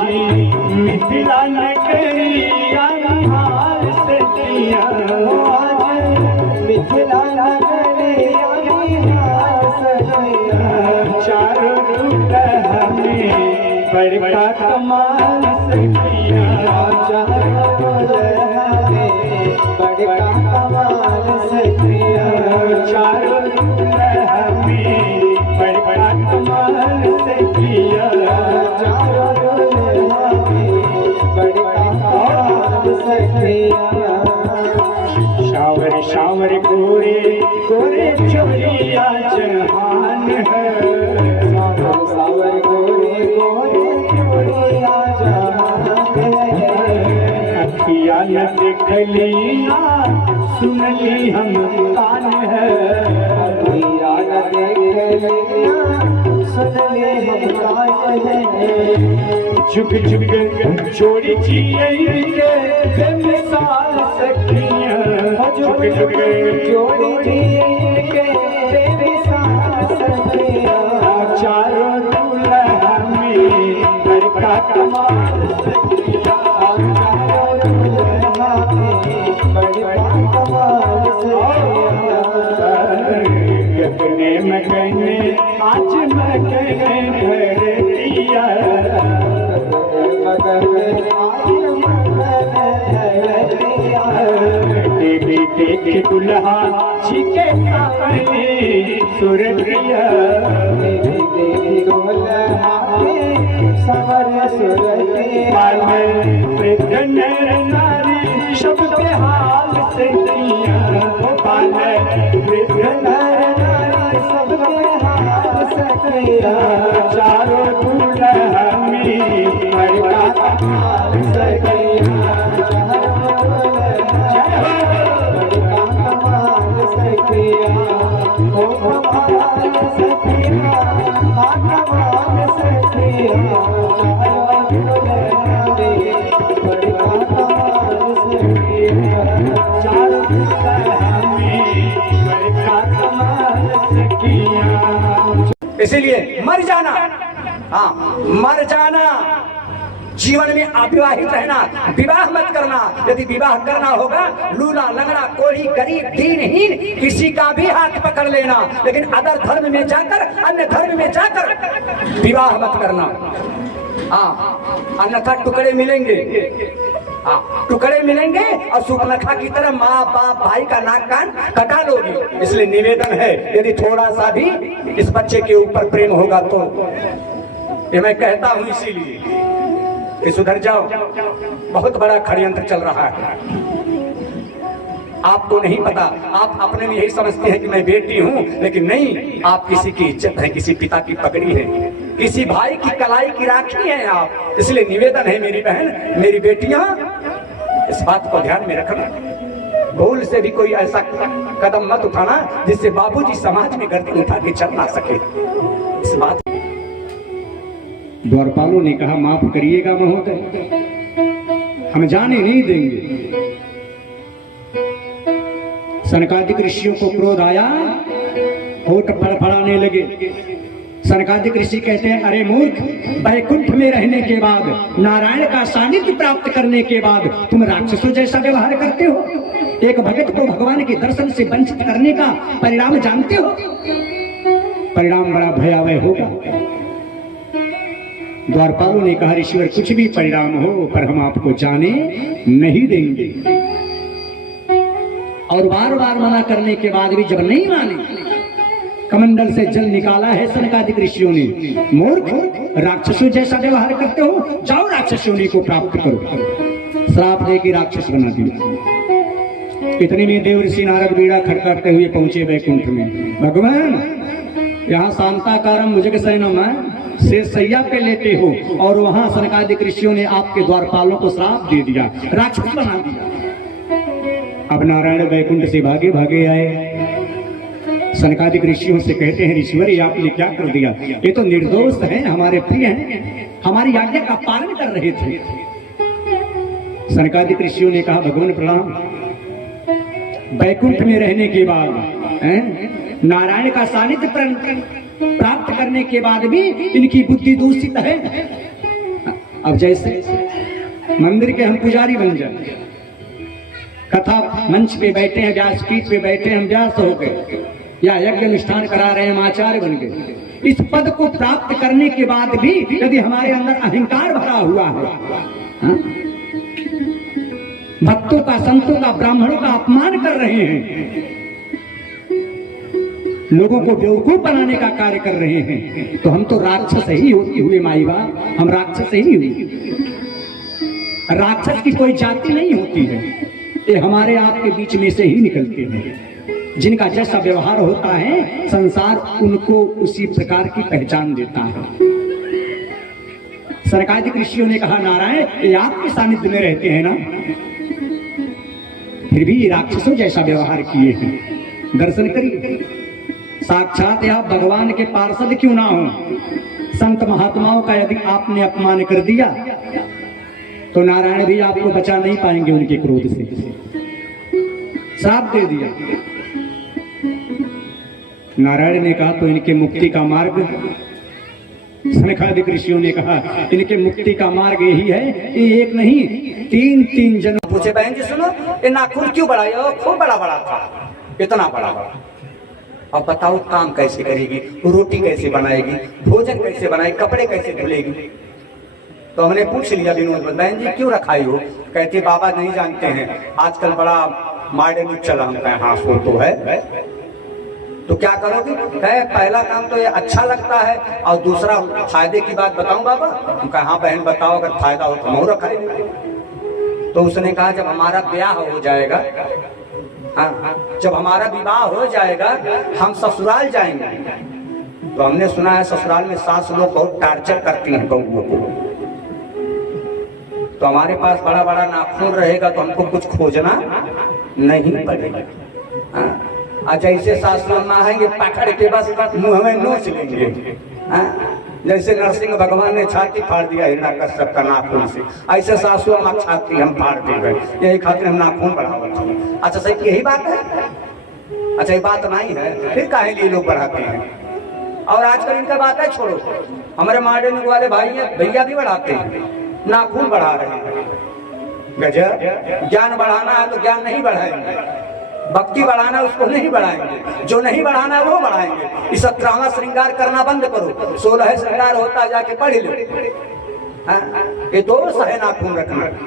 आजी मिथिला नगरिया निहाल सखिया मिथिला नगरिया निहाल सखिया चारों दुल्हा में बड़का कमाल सखिया चारों दुल्हा में बड़का कमाल सखिया चारों दुल्हा में बड़का कमाल सखिया चारों दुल्हा में बड़का कमाल सखिया शावर शावर गोरे गोरे चोरिया जहान है सावर सावर गोरे गोरे चोरिया जहान है अखिया न देखली ना सुनली हम कान है अखिया न देखली ना सुनली हम कान है झुक झुक चोरी जिए के बेमिसाल सखिया झुक झुक जोड़ी जिए के बेमिसाल सखिया चारों दुल्हा में बड़का कमाल सखिया चारों दुल्हा में बड़का कमाल सखिया गगने मगने आज मगने धरतिया देवी देखे दुल्हा छिके सामने सुरतिया देवी देवी दुल्हा के सवर सुरतिया वृद्ध नर नारी सबके हाल सखिया वृद्ध नर नारी सबके हाथ सखिया चारों दुल्हा में बड़का कमाल सखिया चारों दुल्हा बड़का कमाल सखिया ओ कमाल सखिया कमाल सखिया चारों दुल्हा में बड़का कमाल सखिया चारों दुल्हा में बड़का कमाल सखिया। इसीलिए मर जाना, हाँ मर जाना, जीवन में अविवाहित रहना, विवाह मत करना। यदि विवाह करना होगा लूला लंगड़ा कोढ़ी गरीब दीनहीन किसी का भी हाथ पकड़ लेना, लेकिन अदर धर्म में जाकर अन्य धर्म में जाकर विवाह मत करना। हाँ अन्यथा टुकड़े मिलेंगे, टुकड़े मिलेंगे और सुपनखा की तरह माँ बाप भाई का नाक कान कटा लोगी। इसलिए निवेदन है यदि थोड़ा सा भी इस बच्चे के ऊपर प्रेम होगा तो ये मैं कहता हूँ इसीलिए कि सुधर जाओ। बहुत बड़ा षड्यंत्र चल रहा है, आपको नहीं पता। आप अपने में यही समझते हैं कि मैं बेटी हूँ, लेकिन नहीं, आप किसी की इज्जत है, किसी पिता की पगड़ी है, किसी भाई की कलाई की राखी है आप। इसलिए निवेदन है मेरी बहन मेरी बेटियां इस बात को ध्यान में रखना। भूल से भी कोई ऐसा कदम मत उठाना जिससे बाबूजी समाज में गर्दन उठा के चल ना सके। इस बात द्वारपालों ने कहा माफ करिएगा महोदय, हम जाने नहीं देंगे। सनकादिक ऋषियों को क्रोध आया, होठ फड़फड़ाने लगे। सनकादिक ऋषि कहते हैं अरे मूर्ख, वैकुंठ में रहने के बाद नारायण का सानिध्य प्राप्त करने के बाद तुम राक्षसों जैसा व्यवहार करते हो। एक भगत को भगवान के दर्शन से वंचित करने का परिणाम जानते हो? परिणाम बड़ा भयावह होगा। द्वारपालों ने कहा ईश्वर कुछ भी परिणाम हो पर हम आपको जाने नहीं देंगे। और बार बार मना करने के बाद भी जब नहीं माने, कमंडल से जल निकाला है सनकादिक ऋषियों ने। मूर्ख, राक्षसों जैसा व्यवहार करते हो, जाओ राक्षस योनि को प्राप्त करो। श्राप दे के राक्षस बना दिया। इतने में देव ऋषि नारद बीड़ा खड़काते हुए पहुंचे वैकुंठ में। भगवान यहाँ शांताकारम मुझे सैनम है से सैया पे लेते हो, और वहां सनकादिक ऋषियों ने आपके द्वारपालों को श्राप दे दिया, राक्षस बना दिया। अब नारायण वैकुंठ से भागे भागे आए, सनकादिक ऋषियों से कहते हैं ऋषिवर ये आपने क्या कर दिया? ये तो निर्दोष हैं, हमारे प्रिय हैं, हमारी आज्ञा का पालन कर रहे थे। सनकादिक ऋषियों ने कहा भगवान प्रणाम, वैकुंठ में रहने के बाद नारायण का सानिध्य प्राप्त करने के बाद भी इनकी बुद्धि दूषित है। अब जैसे मंदिर के हम पुजारी बन जाए, कथा मंच पे बैठे हैं, व्यासपीठ पे बैठे हैं, हम व्यास हो गए, या यज्ञ अनुष्ठान करा रहे हैं, हम आचार्य बन गए। इस पद को प्राप्त करने के बाद भी यदि हमारे अंदर अहंकार भरा हुआ है, हाँ? भक्तों का, संतों का, ब्राह्मणों का अपमान कर रहे हैं, लोगों को बेवकूफ बनाने का कार्य कर रहे हैं, तो हम तो राक्षस ही हुए माई बाप, हम राक्षस ही हुए। राक्षस की कोई जाति नहीं होती है, ये हमारे आपके बीच में से ही निकलते हैं। जिनका जैसा व्यवहार होता है संसार उनको उसी प्रकार की पहचान देता है। सरकारिक ऋषियों ने कहा, नारायण ये आपके सानिध्य में रहते हैं ना, फिर भी राक्षसों जैसा व्यवहार किए हैं, दर्शन करिए। साक्षात आप भगवान के पार्षद क्यों ना हो, संत महात्माओं का यदि आपने अपमान कर दिया तो नारायण भी आपको बचा नहीं पाएंगे उनके क्रोध से, श्राप दे दिया। नारायण ने कहा तो इनके मुक्ति का मार्ग, सनकादिक ऋषियों ने कहा इनके मुक्ति का मार्ग यही है कि एक नहीं तीन जन्म। पूछे बहन जी सुनो, ये नाखून क्यों बड़ा है? खूब बड़ा बड़ा था, इतना बड़ा बड़ा। अब बताओ काम कैसे करेगी, रोटी कैसे बनाएगी, भोजन कैसे बनाएगी, कपड़े कैसे धुलेगी? तो हमने पूछ लिया विनोद, बहन जी क्यों रखाई हो? कहते बाबा नहीं जानते हैं, आजकल बड़ा मॉडर्न चला। हम कहे हाँ सो तो है, तो क्या करोगे? कहे पहला काम तो ये अच्छा लगता है, और दूसरा फायदे की बात बताऊं बाबा? हम कहा हाँ बहन बताओ, अगर फायदा हो तो हम रखाएंगे। तो उसने कहा जब हमारा ब्याह हो जाएगा, हाँ जब हमारा विवाह हो जाएगा हम ससुराल जाएंगे। तो हमने सुना है ससुराल में सास लोग बहुत टार्चर करती हैं बहुओं को, तो हमारे पास बड़ा बड़ा नाखून रहेगा तो हमको कुछ खोजना नहीं पड़ेगा। जैसे सास लोग आएंगे पकड़ के बस मुंह में नोच लेंगे, जैसे नरसिंह भगवान ने छाती फाड़ दिया हिरण्यकश्यप का नाखून से, ऐसे सासू हम छाती हम फाड़ देंगे, यही खातिर हम नाखून बढ़ाते। अच्छा सही यही बात है? अच्छा ये बात नहीं है, फिर काहे लिए लोग बढ़ाते हैं? और आजकल इनका बात है छोड़ो, हमारे मॉडर्न वाले भाई भैया भी बढ़ाते हैं, नाखून बढ़ा रहे हैं। गजब, ज्ञान बढ़ाना है तो ज्ञान नहीं बढ़ाएंगे, भक्ति बढ़ाना है उसको नहीं बढ़ाएंगे, जो नहीं बढ़ाना है वो बढ़ाएंगे। इस 17वां श्रृंगार करना बंद करो, 16 श्रृंगार होता जाके पढ़ लो। ये दोष है नाखून रखना।